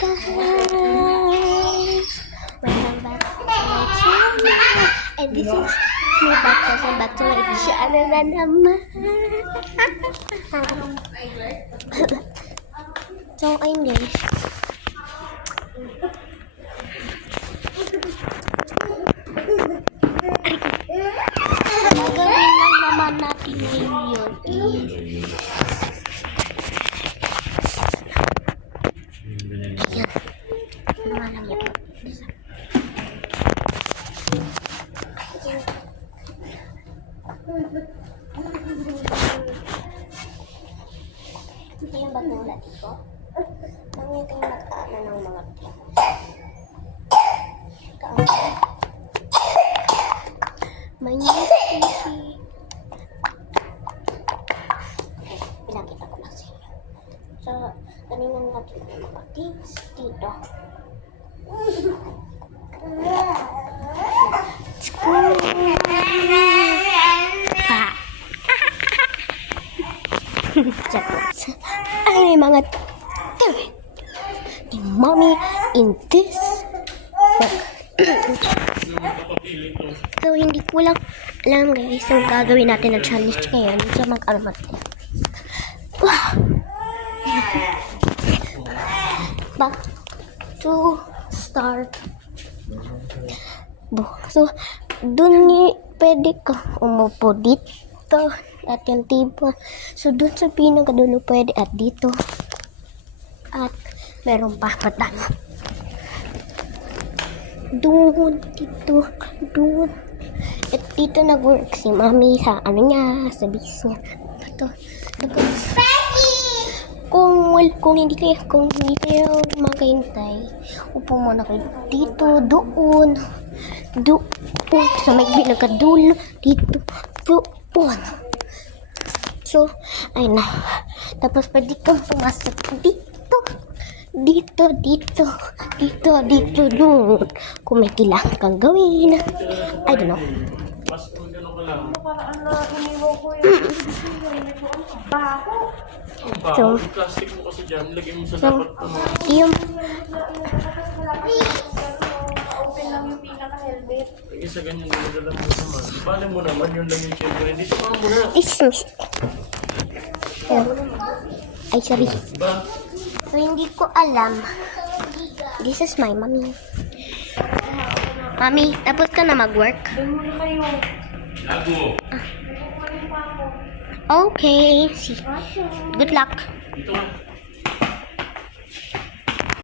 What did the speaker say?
guys! Welcome back to my channel! And this is me back to my channel na naman! So, ayun guys. Gagawin lang naman natin ngayon is yan. Ano nga lang yan? Hindi yung batula dito. Nangyayin kayong mag-aana ng mga may sushi. Pinakita ko lang sa inyo. So, kanina natin yung mga things dito. Ano yung mga the mommy in this book. So, hindi ko lang alam guys ang gagawin natin na challenge ngayon. So, mag-alamat na. Back to start. So, dun pwede ka umupo dito at yung table. So, dun sa pinakadulo pwede at dito. At meron pa patalo. Doon, dito, doon. At dito nag-work si mami sa ano niya, sa base niya. Ito. Kung hindi kayo makahintay, upo muna kayo dito, doon sa may pinakadulo, dito, doon. So, ayun na. Tapos pwede kang pumasok dito, doon. Kung may kailangan kang gawin. I don't know. So, plastic mo kasi dyan, lagay mo sa dapat yung open lang yung pinaka-helmet. isa ganyan dinadala mo naman. Bale mo naman, yun lang yung syempre. Hindi sa mga muna. ay, sorry. Diba? So, hindi ko alam. This is my mommy. Mommy, tapos ka na mag-work? Doon muna kayo. Lago. Okay. See. Good luck. Ito.